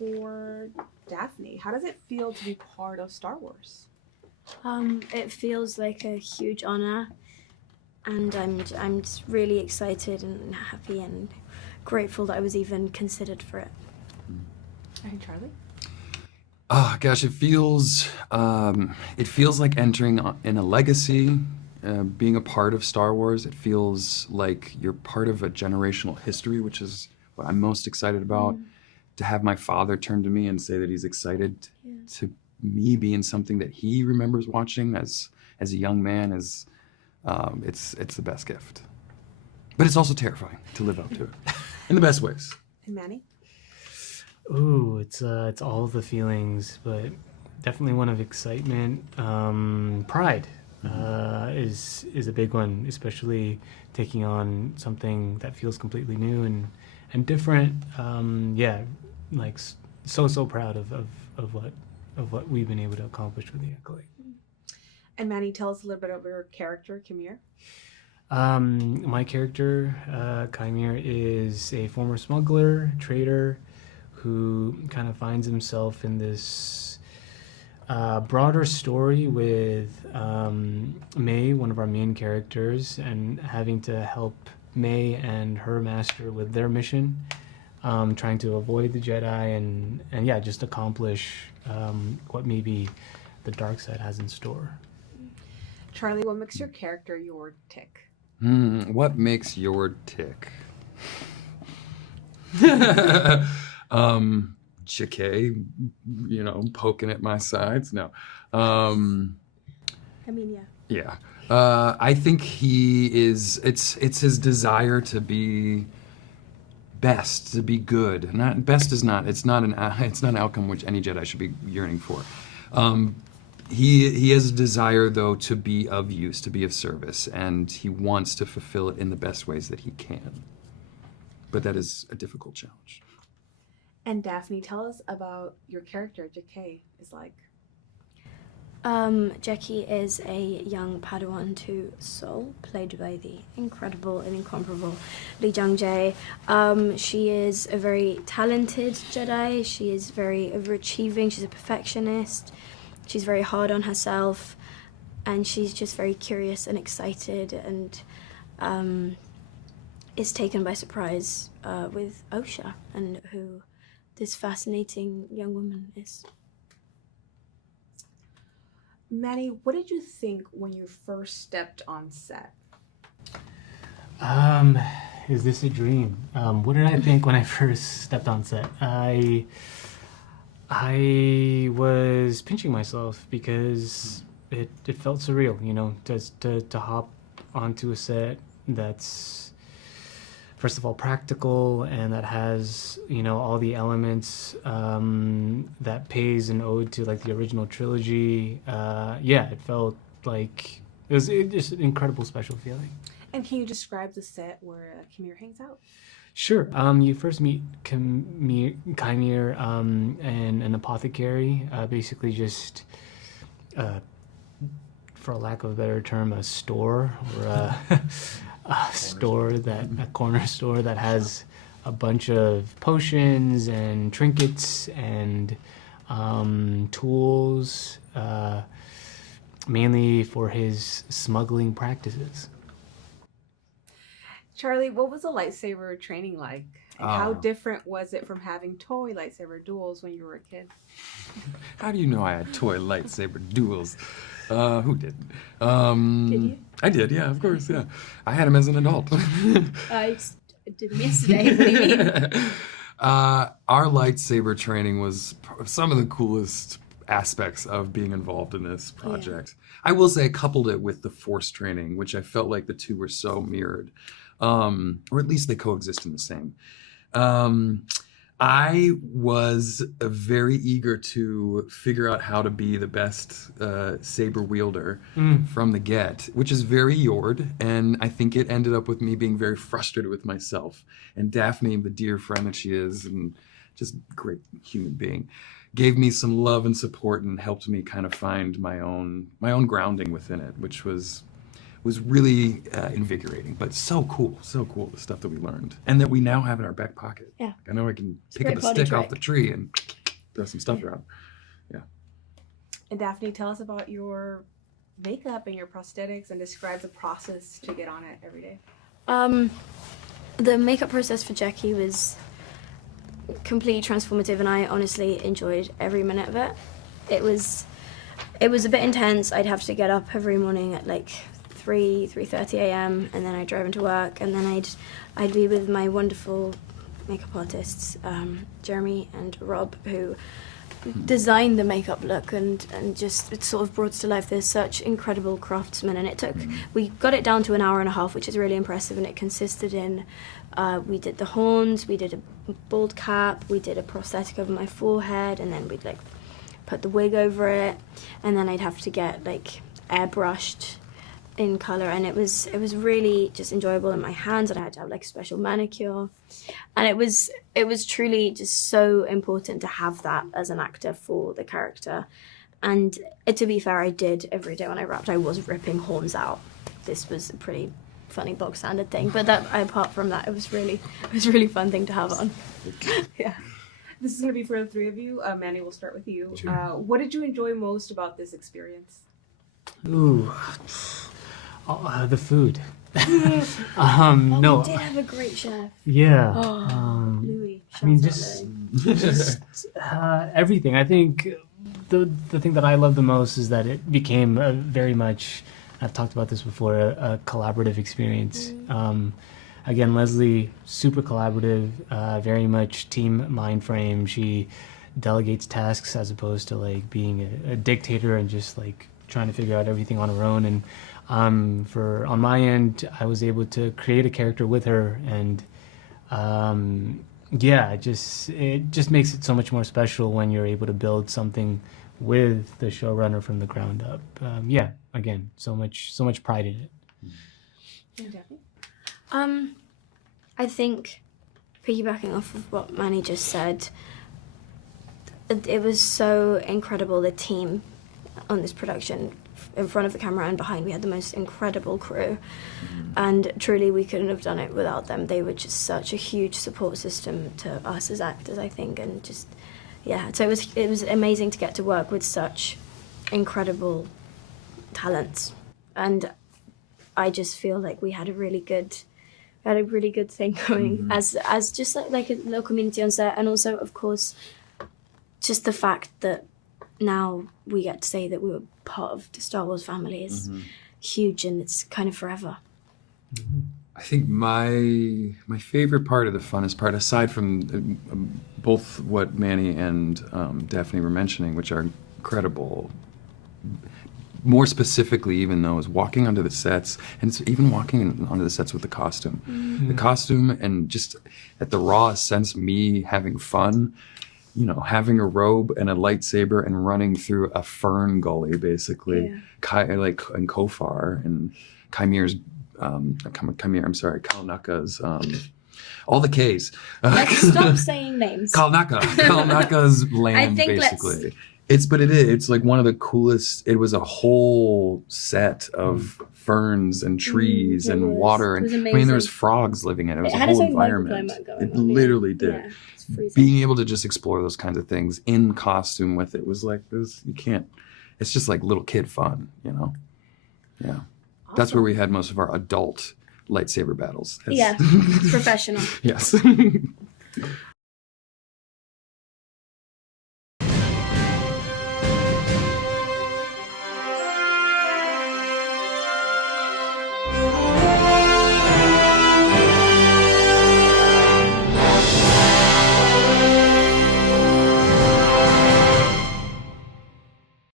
for Dafne. How does it feel to be part of Star Wars? It feels like a huge honor, and I'm just really excited and happy and grateful that I was even considered for it. And Charlie? Oh gosh, it feels like entering in a legacy, being a part of Star Wars. It feels like you're part of a generational history, which is what I'm most excited about. To have my father turn to me and say that he's excited to me be in something that he remembers watching as a young man is it's the best gift. But it's also terrifying to live up to it in the best ways. And Manny? Ooh, it's all the feelings, but definitely one of excitement. Pride is a big one, especially taking on something that feels completely new and different. Like so proud of what we've been able to accomplish with the Acolyte. And Manny, tell us a little bit about your character, Qimir. My character, Qimir, is a former smuggler, trader, who kind of finds himself in this broader story with May, one of our main characters, and having to help May and her master with their mission, trying to avoid the Jedi and just accomplish what maybe the dark side has in store. Charlie, what makes your character Yord tick? What makes Yord tick? Jecki, poking at my sides. No. I mean, yeah. Yeah. I think it's his desire to be best, to be good. It's not an outcome which any Jedi should be yearning for. He has a desire, though, to be of use, to be of service, and he wants to fulfill it in the best ways that he can. But that is a difficult challenge. And Dafne, tell us about your character, Jecki, is like. Jecki is a young Padawan to Sol, played by the incredible and incomparable Lee Jung-jae. She is a very talented Jedi. She is very overachieving. She's a perfectionist. She's very hard on herself, and she's just very curious and excited, and is taken by surprise with Osha and who this fascinating young woman is. Manny, what did you think when you first stepped on set? Is this a dream? What did I think when I first stepped on set? I was pinching myself because it felt surreal, just to hop onto a set that's, first of all, practical, and that has, all the elements that pays an ode to, like, the original trilogy. It felt like it was just an incredible special feeling. And can you describe the set where Qimir hangs out? Sure. You first meet Qimir and an apothecary, basically just, for a lack of a better term, a store or a corner store that has a bunch of potions and trinkets and tools, mainly for his smuggling practices. Charlie, what was the lightsaber training like? And how different was it from having toy lightsaber duels when you were a kid? How do you know I had toy lightsaber duels? Who didn't? Did you? I did, yeah, of course, yeah. I had them as an adult. I did them yesterday. What do you mean? Our lightsaber training was some of the coolest aspects of being involved in this project. Yeah. I will say I coupled it with the Force training, which I felt like the two were so mirrored. Or at least they coexist in the same. I was very eager to figure out how to be the best saber wielder from the get, which is very Yord, and I think it ended up with me being very frustrated with myself. And Dafne, the dear friend that she is, and just great human being, gave me some love and support and helped me kind of find my own grounding within it, which was was really invigorating, but so cool, the stuff that we learned. And that we now have in our back pocket. Yeah. I know I can pick great up a party stick off trick. the tree and throw some stuff around. Yeah. And Daphne, tell us about your makeup and your prosthetics and describe the process to get on it every day. The makeup process for Jecki was completely transformative, and I honestly enjoyed every minute of it. It was a bit intense. I'd have to get up every morning at like 3:30 a.m. and then I'd drive into work, and then I'd be with my wonderful makeup artists, Jeremy and Rob, who designed the makeup look and just it sort of brought to life. They're such incredible craftsmen, and we got it down to an hour and a half, which is really impressive, and it consisted in we did the horns, we did a bald cap, we did a prosthetic over my forehead, and then we'd like put the wig over it, and then I'd have to get like airbrushed in color, and it was really just enjoyable in my hands, and I had to have like a special manicure, and it was truly just so important to have that as an actor for the character. And to be fair, I did every day when I rapped, I was ripping horns out. This was a pretty funny bog standard thing, but apart from that, it was really fun thing to have on. Yeah. This is going to be for the three of you. Manny, we'll start with you. Sure. What did you enjoy most about this experience? Ooh, the food. No, we did have a great chef. Yeah. Louis. I mean, just everything. I think the thing that I love the most is that it became a very much, I've talked about this before, a collaborative experience. Again, Leslie, super collaborative, very much team mind frame. She delegates tasks as opposed to like being a dictator and just like trying to figure out everything on her own. And on my end, I was able to create a character with her, and it just makes it so much more special when you're able to build something with the showrunner from the ground up. Again, so much pride in it. And Daphne? I think, piggybacking off of what Manny just said, it was so incredible, the team on this production, in front of the camera and behind. We had the most incredible crew, and truly we couldn't have done it without them. They were just such a huge support system to us as actors, I think, and just, so it was amazing to get to work with such incredible talents, and I just feel like we had a really good thing going as just like a little community on set. And also, of course, just the fact that now we get to say that we were part of the Star Wars family is huge, and it's kind of forever. I think my favorite part, of the funnest part, aside from both what Manny and Daphne were mentioning, which are incredible, more specifically even though, is walking onto the sets, and it's even walking onto the sets with the costume. The costume, and just at the rawest sense, me having fun, having a robe and a lightsaber and running through a fern gully, basically. And Kofar and Qimir, Kalnaka's, all the Ks. Let's stop saying names. Kalnaka's land, I think basically. It's like one of the coolest. It was a whole set of ferns and trees and water, and I mean there was frogs living in it. It was a whole environment. It literally did. Yeah, it's freezing. Being able to just explore those kinds of things in costume with it was like you can't. It's just like little kid fun, Yeah. Awesome. That's where we had most of our adult lightsaber battles. It's professional. Yes.